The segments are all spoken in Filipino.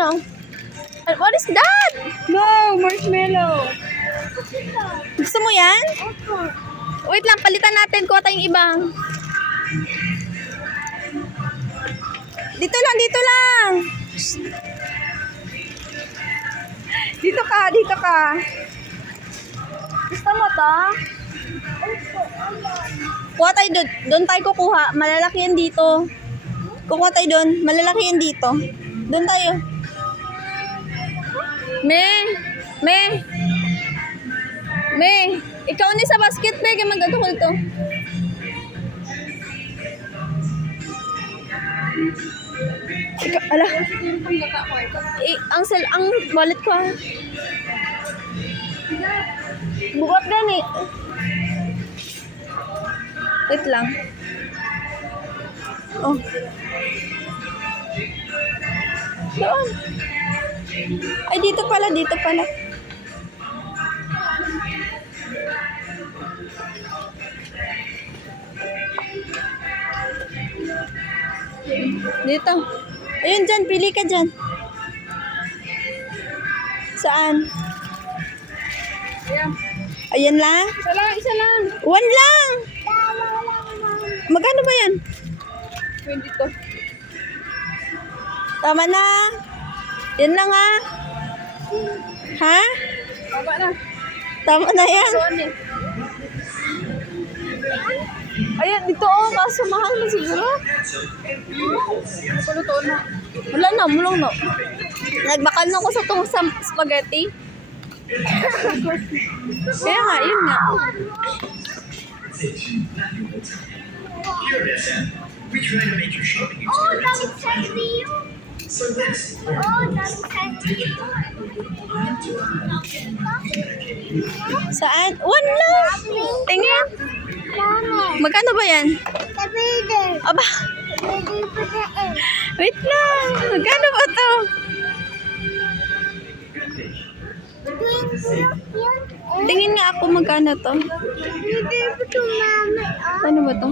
Ano? What is that? No, marshmallow. Gusto mo yan? Wait lang, palitan natin. Kuha tayong ibang. Dito lang, dito lang. Dito ka, dito ka. Gusto mo to? Kuha tayo doon. Doon tayo kukuha. Malalaki yan dito. Kukuha tayo doon. Malalaki yan dito. Doon tayo. Me. Ikaw ni sa basket, be. Kaya mag-atukol to. Ikaw, ala. Ang wallet ko, ah. Bukat gani. Wait lang. Oh. Doon. Ay, dito pala. Dito. Ayun dyan, pili ka dyan. Saan? Ayan. Ayan lang? Isa lang. One lang! Magkano ba yan? 22. Tama na. Yan lang, ha? Ha? Baba na. Tama na yan. Soon eh. Ayan, dito, oh. Kaso mahal na siguro. Palutoon na. Wala na, mulong na. Nagbakal na ako sa itong spaghetti. Kaya nga, yun nga. Here at SM, we try to make your shopping experience so this. Saan? One lang. Tingin. Magkano ba yan? Aba. Wait lang. Magkano ba to? Tingin nga ako magkano to. Ano ba to?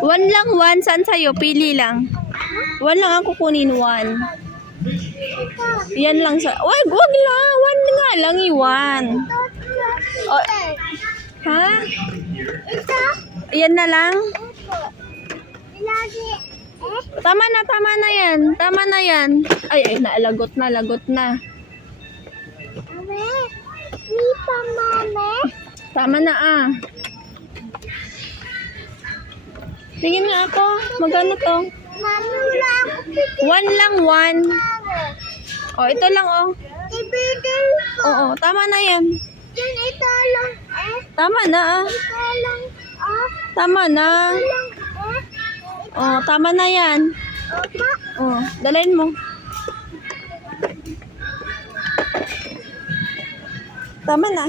One lang, one. Saan sa'yo? Pili lang. One lang ako kunin, one. Yan lang sa... Wag lang. One nga lang, one. Oh, ha? Yan na lang? Tama na yan. Tama na yan. Ay, lagot na. Tama na, ah. Tingin nga ako. Magkano to? One lang, one. Oh, ito lang, oh. Oo, tama na yan. Tama na, ah. Tama na. Oh, tama na yan. Oh, dalhin mo. Tama na.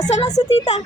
Asan na si tita?